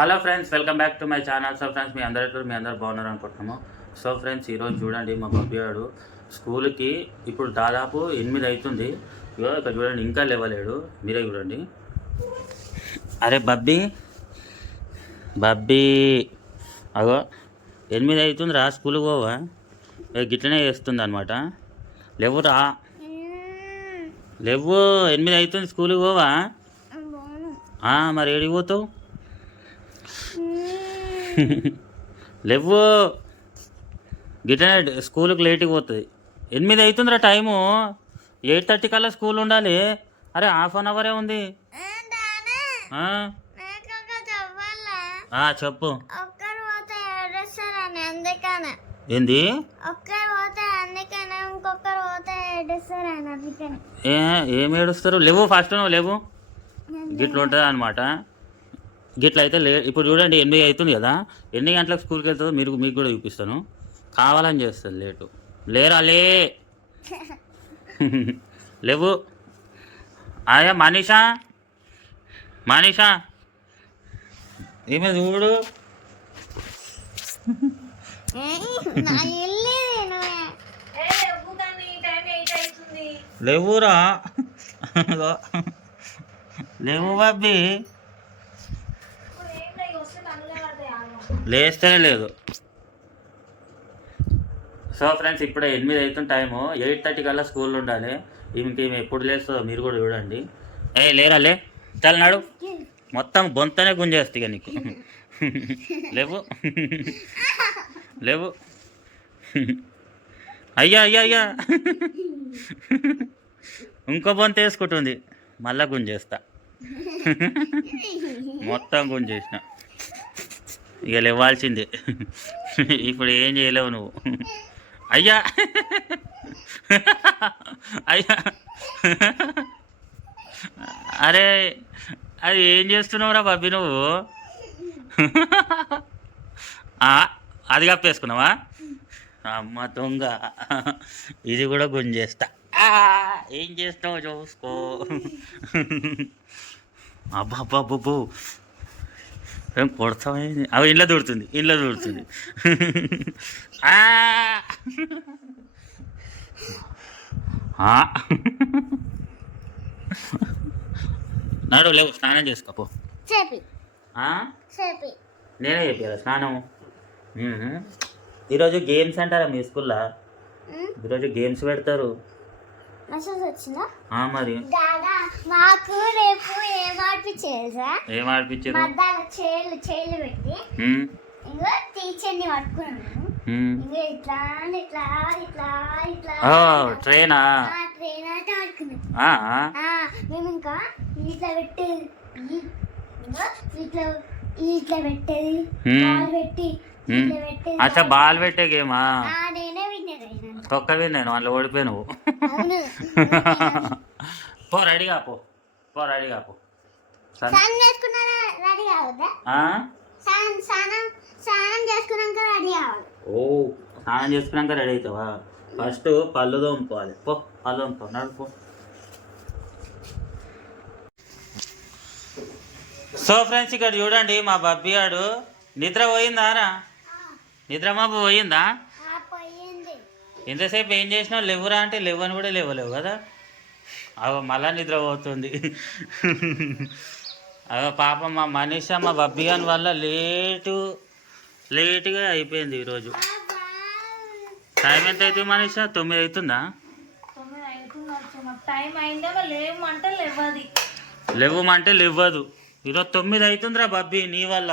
Hello friends welcome back to my channel. So friends మీ అందరూ మీ అందరు బాగున్నారు అనుకుంటున్నాము. సో ఫ్రెండ్స్ ఈరోజు చూడండి మా బబ్బియాడు స్కూల్కి ఇప్పుడు దాదాపు ఎనిమిది అవుతుంది. ఇగో ఇక్కడ చూడండి ఇంకా లేవలేడు. మీరే చూడండి. అరే బబ్బీ. బబ్బీ. అగో ఎనిమిది అవుతుంది రా స్కూల్కి పోవా? గిట్లనే చేస్తుంది అనమాట లేవు రా. లేవు ఎనిమిది అవుతుంది స్కూల్కి పోవా? మరి ఏడికి పోతావు? లేవు గిట్లనే స్కూల్కి లేట్కి పోతుంది. ఎనిమిది అవుతుందిరా టైము. ఎయిట్ థర్టీ కల్లా స్కూల్ ఉండాలి. అరే హాఫ్ అన్ అవరే ఉంది. చెప్పు. ఏంది? ఏం ఏడుస్తారు? లేవు ఫస్ట్ నువ్వు లేవు గిట్ల ఉంటుంది అనమాట గిట్ల అయితే లే ఇప్పుడు చూడండి ఎనిమిది అవుతుంది కదా ఎన్ని గంటలకు స్కూల్కి వెళ్తుందో మీరు మీకు కూడా చూపిస్తాను. కావాలని చేస్తుంది లేటు. లేరా లే? లేవు. ఆయా మనీషా? మనీషా? ఏమే చూడు లేవురా. లేవు బాబీ. లేస్తేనే లేదు. సో ఫ్రెండ్స్ ఇప్పుడే ఎనిమిది అవుతుంది టైము. ఎయిట్ థర్టీ కల్లా స్కూల్ ఉండాలి. ఈమెకి ఈమె ఎప్పుడు లేస్తుందో మీరు కూడా చూడండి. ఏ లేరా లే. మొత్తం బొంతనే గుంజేస్తా ఇక నీకు. లేవు. లేవు. అయ్యా అయ్యా అయ్యా. ఇంకో బొంత వేసుకుంటుంది. మళ్ళా గుంజేస్తా. మొత్తం గుంజేసిన. ఇక లేవాల్సిందే. ఇప్పుడు ఏం చేయలేవు నువ్వు. అయ్యా. అయ్యా. అరే అది ఏం చేస్తున్నావురా బాబీ నువ్వు? అది కప్పేసుకున్నావా? అమ్మ దొంగ. ఇది కూడా గుంజేస్తా. ఏం చేస్తావు చూసుకో. అబ్బా అబ్బా ఏం కొడతావా ఏంది? అవి ఇంట్లో దూడుతుంది ఇంట్లో దూడుతుంది! నాడు లేవు స్నానం చేసుకోపో నేనే చెప్పాను స్నానం. ఈరోజు గేమ్స్ అంటారా మీ స్కూల్లో? ఈరోజు గేమ్స్ పెడతారు. మరి. మాకు రేపు ఆడిపించేది సార్ ఏం ఆడిపించారు మధ్యాహ్నం చేలు చేలు పెట్టి. ఇంకో టీచర్ని పట్టుకున్నాను. ఇంకా ఇట్లా ఇట్లా ఇట్లా ఇట్లా ఓ ట్రైనా? ట్రైన్ ఆట ఆడుకున్నాం. మేము ఇంకా ఇట్లా పెట్టేది ఇట్లా ఇట్లా పెట్టేది. బాల్ పెట్టి అచ్చా బాల్ పెట్టే గేమా? ఆ, నేనే విన్నర్ అయినాను తొక్కవి నేను అందులో ఓడిపోయి నువ్వు. అవును. పో రెడీగా పో. పో రెడీ కావద్దా ఓ స్నానం చేసుకున్నాక రెడీ అవుతావా? ఫస్ట్ పళ్ళు తోముకోవాలి. పో పళ్ళు తోముకో. నడు పో. సో ఫ్రెండ్స్ ఇక్కడ చూడండి మా బబ్బీ గాడు నిద్ర పోయిందా రా నిద్ర మాపు పోయిందా? ఇంతసేపు ఏం చేసినావు? లేవురా అంటే లేవని కూడా లేవలేవు కదా? అవ మళ్ళా నిద్ర పోతుంది. అవ పాపం మా మనీష మా బబ్బిగాని వల్ల లేటు లేటుగా అయిపోయింది ఈరోజు. టైం ఎంత అవుతుంది మనీష? తొమ్మిది అవుతుందా? లేవమంటే లేవ్వదు ఈరోజు తొమ్మిది అవుతుందిరా బబ్బీ నీ వల్ల.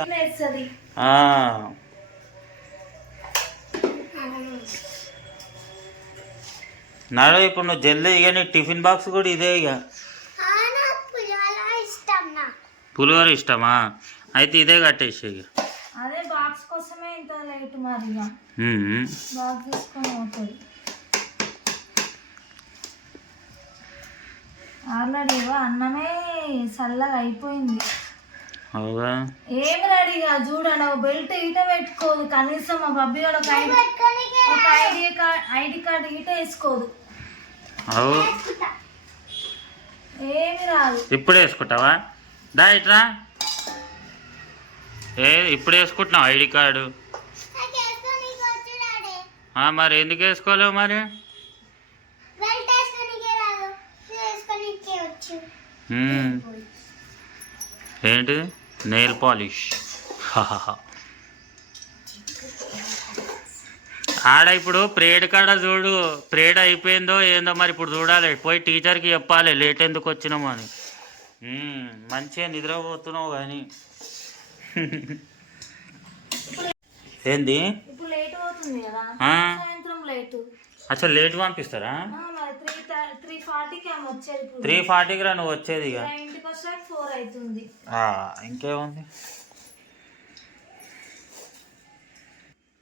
నాడు ఇప్పుడు నువ్వు జల్దీ ఇక నీ టిఫిన్ బాక్స్ కూడా ఇదే ఇక ఆ, నాకు పులిహోర ఇష్టం నాకు పులిహోర ఇష్టమా? అయితే ఇదే కట్టేసి అదే బాక్స్ కోసమే ఇంత లేట్ మరి. బాక్స్ తీసుకొని పోతుంది. ఆల్రెడీ అన్నమే చల్లగా అయిపోయింది. అవుగా? ఏం రెడీగా చూడండి ఒక బెల్ట్ ఈట పెట్టుకోదు. కనీసం మా బబ్బీ ఒక ఐడి కార్డ్ ఐడి కార్డు ఈట వేసుకోదు. ఏమి రాదు. ఇప్పుడు వేసుకుంటావా? దా ఇట్రా. ఏ ఇప్పుడు వేసుకుంటున్నావు ఐడి కార్డు? మరి ఎందుకు వేసుకోలేవు మరి? ఏంటి నెయిల్ పాలిష్. ఆడ ఇప్పుడు ప్రేడ్ కాడ చూడు. ప్రేడ్ అయిపోయిందో ఏందో మరి ఇప్పుడు చూడాలి. పోయి టీచర్కి చెప్పాలి. లేట్ ఎందుకు వచ్చినాము అని. మంచిగా నిద్రపోతున్నావు కానీ ఏంది? ఇప్పుడు లేట్ అవుతుంది కదా. ఆ, సాయంత్రం లేటు అచ్చా లేట్ పంపిస్తారా? త్రీ ఫార్టీకి రా నువ్వు వచ్చేది ఇక. ఇంకేముంది?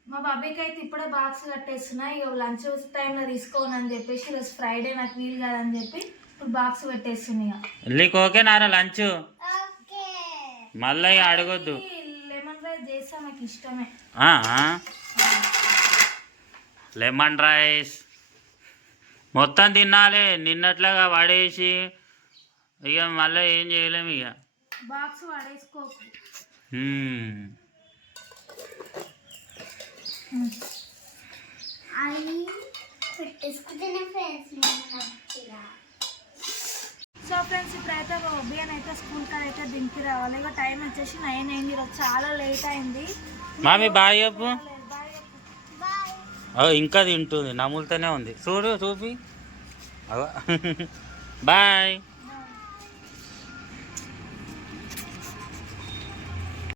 మా బాబీకి అయితే ఇప్పుడే బాక్స్ కట్టేస్తున్నా ఇక లంచ్ టైంలో తీసుకోను అని చెప్పేసి ఈరోజు ఫ్రైడే నాకు వీలు కాదని చెప్పి ఇప్పుడు బాక్స్ నీకు ఓకేనారా లంచ్? ఓకే. మళ్ళీ అడగొద్దు. లెమన్ రైస్ చేస్తే నాకు ఇష్టమే. ఆ, ఆ. Lemon rice. మొత్తం తినాలి నిన్నట్లాగా పడేసి ఇక మళ్ళీ ఏం చేయలేము ఇక. బాక్స్. అవి ఫ్రెండ్స్ సో ఫ్రెండ్స్ ఇప్పుడైతే ఒబియన్ అయితే స్కూల్ కాడ అయితే దింపి రావాలి. ఇక టైం వచ్చేసి నైన్ అయింది ఈరోజు. చాలా లేట్ అయింది. మామి బాయ్ చెప్పు. ఇంకా తింటుంది. నములుతూనే ఉంది. చూడు చూపి. బాయ్